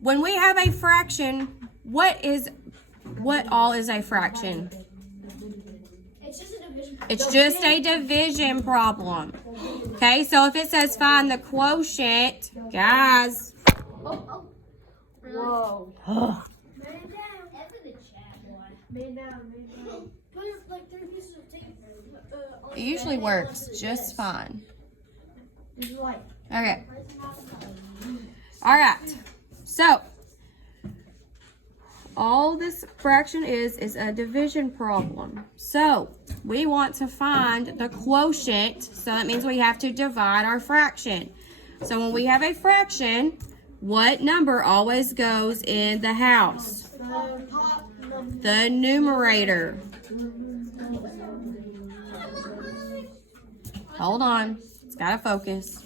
when we have a fraction, what all is a fraction? It's just a division problem. Okay, so if it says find the quotient, guys. Whoa. It usually works just fine. Okay. All right. So, all this fraction is a division problem. So, we want to find the quotient. So, that means we have to divide our fraction. So, when we have a fraction, what number always goes in the house? The numerator. Hold on. It's got to focus.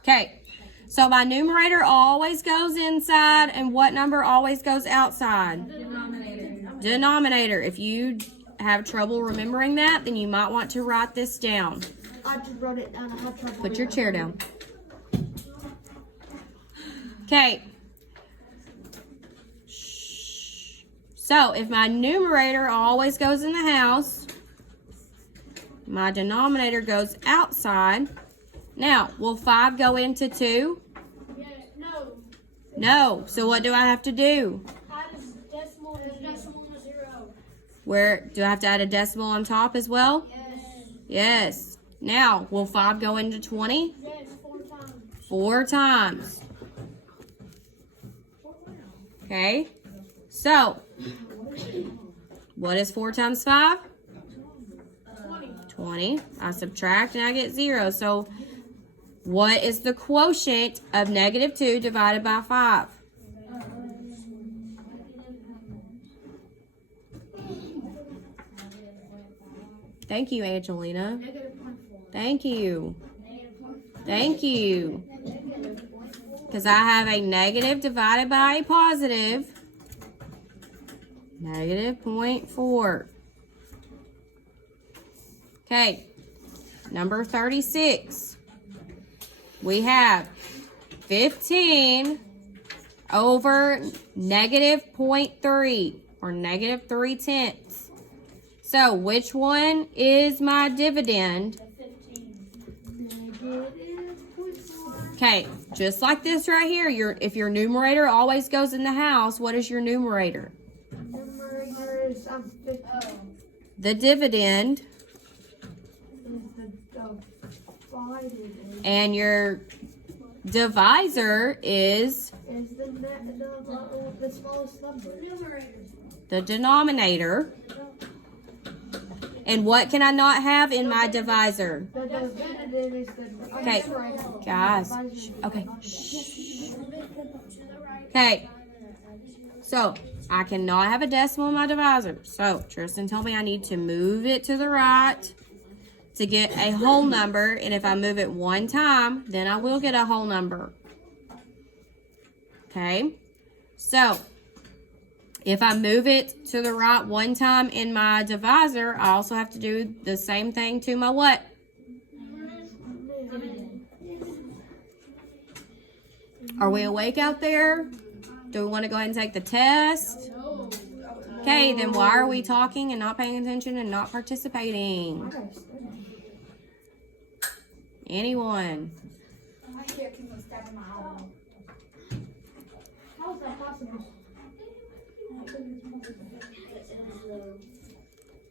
Okay. So my numerator always goes inside, and what number always goes outside? Denominator. If you have trouble remembering that, then you might want to write this down. I just wrote it down. I have trouble. Put your chair down. Okay. So if my numerator always goes in the house, my denominator goes outside. Now, will 5 go into 2? No. No. So what do I have to do? Add a decimal to 0. Where do I have to add a decimal on top as well? Yes. Yes. Now, will 5 go into 20? Yes, 4 times. 4 times. Okay. So, what is 4 times 5? 20. I subtract and I get 0. So, what is the quotient of -2 divided by 5? Thank you, Angelina. Thank you. Thank you. Because I have a negative divided by a positive. -0.4. Okay. Number 36. We have 15 over -0.3 or -3/10. So which one is my dividend? Okay, just like this right here. If your numerator always goes in the house, what is your numerator? Numerator is 15. The dividend. And your divisor is The smallest number. the denominator. And what can I not have in my divisor? The dividend is the Okay, guys. Okay. Okay. So, I cannot have a decimal in my divisor. So, Tristan told me I need to move it to the right to get a whole number. And if I move it 1 time, then I will get a whole number. Okay. So, if I move it to the right 1 time in my divisor, I also have to do the same thing to my what? Are we awake out there? Do we want to go ahead and take the test? Okay, then why are we talking and not paying attention and not participating? Anyone? How is that possible?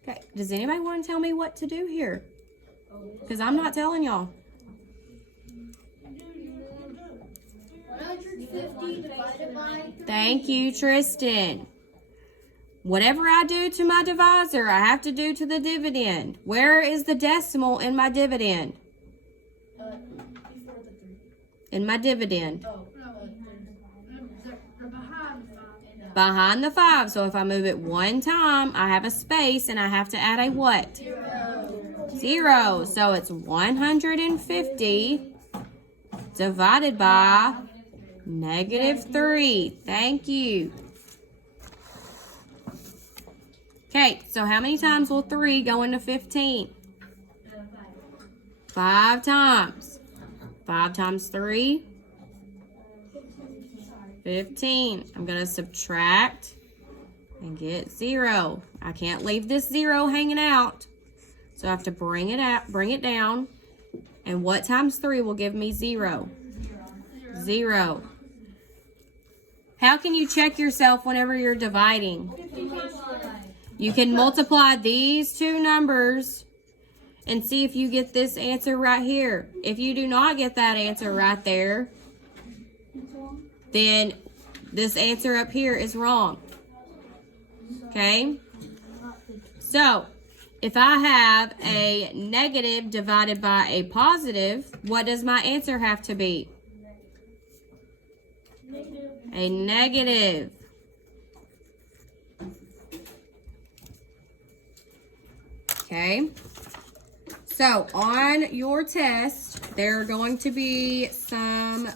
Okay, does anybody want to tell me what to do here? Because I'm not telling y'all. 150 divided by... Thank you, Tristan. Whatever I do to my divisor, I have to do to the dividend. Where is the decimal in my dividend? Before the 3. In my dividend. Oh, no. Behind the 5. So if I move it 1 time, I have a space and I have to add a what? 0. So it's 150 divided by -3. Thank you. Okay, so how many times will 3 go into 15? 5 times. 5 times 3, 15. I'm going to subtract and get 0. I can't leave this 0 hanging out. So I have to bring it down. And what times 3 will give me 0? 0. How can you check yourself whenever you're dividing? You can multiply these two numbers and see if you get this answer right here. If you do not get that answer right there, then this answer up here is wrong. Okay? So, if I have a negative divided by a positive, what does my answer have to be? A negative. Okay? So, on your test, there are going to be some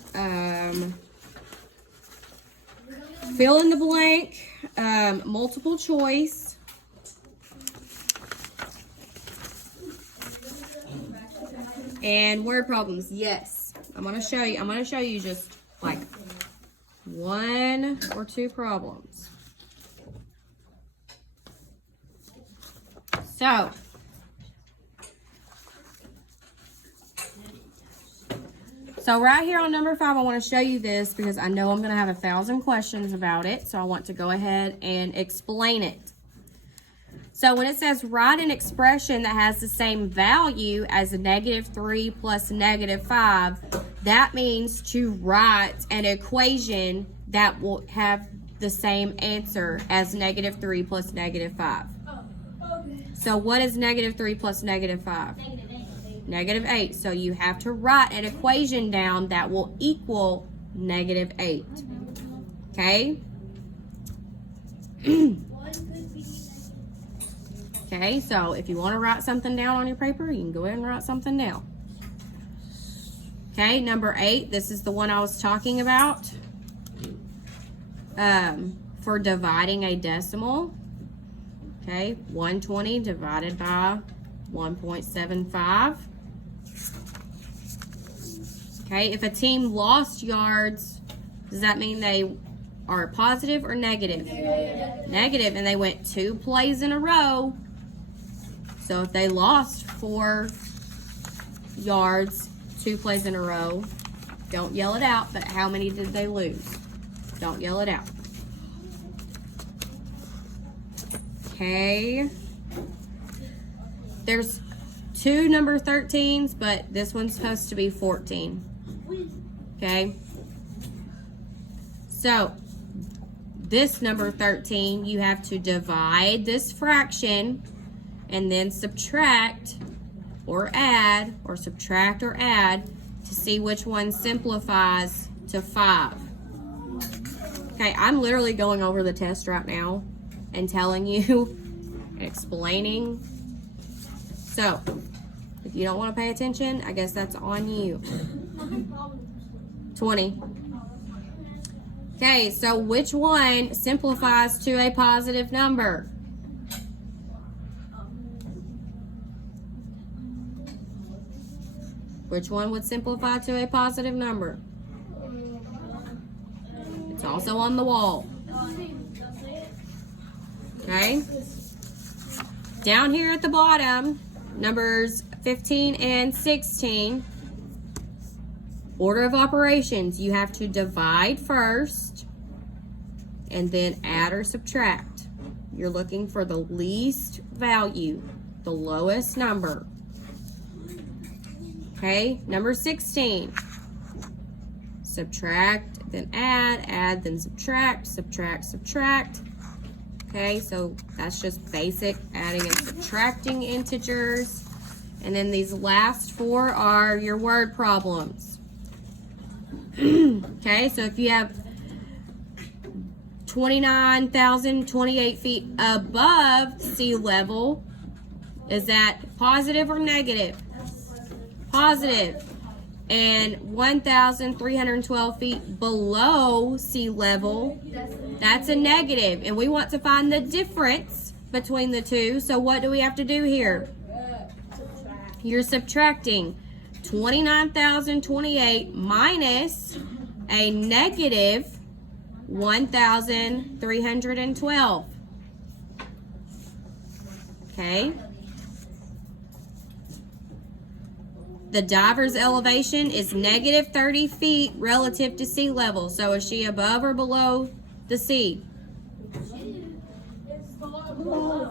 fill in the blank, multiple choice. And word problems. Yes. I'm going to show you just like 1 or 2 problems. So right here on number 5, I want to show you this because I know I'm going to have 1,000 questions about it. So I want to go ahead and explain it. So when it says write an expression that has the same value as a -3 plus -5, that means to write an equation that will have the same answer as -3 plus -5. So what is -3 plus -5? -8. So you have to write an equation down that will equal -8. Okay? Okay, so if you want to write something down on your paper, you can go ahead and write something down. Okay, number 8, this is the one I was talking about. For dividing a decimal. Okay, 120 divided by 1.75. Okay, if a team lost yards, does that mean they are positive or negative? Negative, and they went 2 plays in a row. So if they lost 4 yards, 2 plays in a row, don't yell it out, but how many did they lose? Don't yell it out. Okay. There's 2 number 13s, but this one's supposed to be 14. Okay. So, this number 13, you have to divide this fraction and then subtract or add, or subtract or add, to see which one simplifies to 5. Okay, I'm literally going over the test right now and telling you, explaining. So, if you don't want to pay attention, I guess that's on you. 20. Okay, so which one simplifies to a positive number? Which one would simplify to a positive number? It's also on the wall. Okay? Down here at the bottom, numbers 15 and 16, order of operations, you have to divide first and then add or subtract. You're looking for the least value, the lowest number. Okay, number 16. Subtract, then add, then subtract, subtract, subtract. Okay, so that's just basic adding and subtracting integers. And then these last 4 are your word problems. Okay, so if you have 29,028 feet above sea level, is that positive or negative? Positive. And 1,312 feet below sea level, that's a negative. And we want to find the difference between the two. So what do we have to do here? You're subtracting. 29,028 minus a negative 1,312. Okay. The diver's elevation is negative 30 feet relative to sea level. So is she above or below the sea?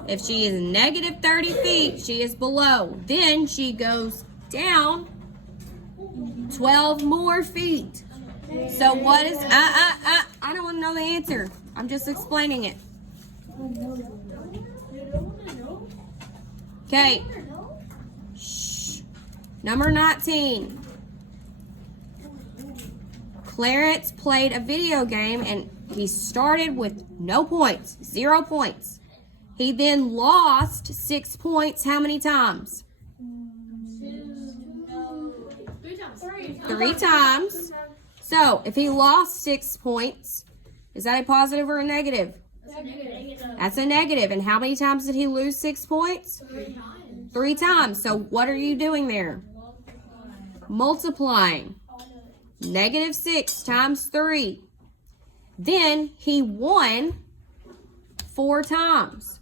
If she is negative 30 feet, she is below. Then she goes down 12 more feet. So what is, I don't want to know the answer. I'm just explaining it. Okay. Shh. Number 19. Clarence played a video game and he started with no points, 0 points. He then lost 6 points how many times? 3 times. So if he lost 6 points, is that a positive or a negative? That's a negative. And how many times did he lose 6 points? 3 times. So what are you doing there? Multiplying. Negative 6 times 3. Then he won 4 times.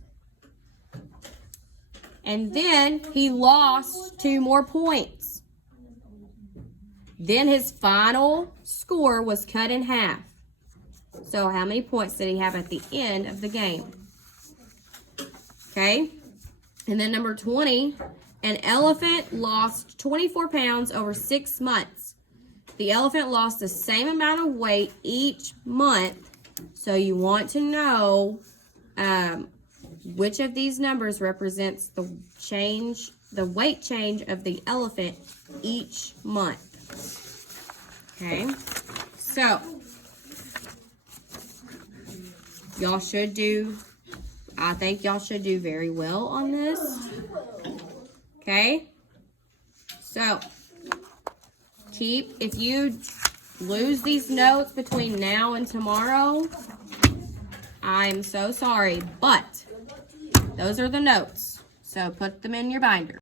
And then he lost 2 more points. Then his final score was cut in half. So how many points did he have at the end of the game? Okay. And then number 20, an elephant lost 24 pounds over 6 months. The elephant lost the same amount of weight each month. So you want to know which of these numbers represents the weight change of the elephant each month. Okay, so y'all should do, I think y'all should do very well on this. Okay, so if you lose these notes between now and tomorrow, I'm so sorry, but those are the notes. So put them in your binder.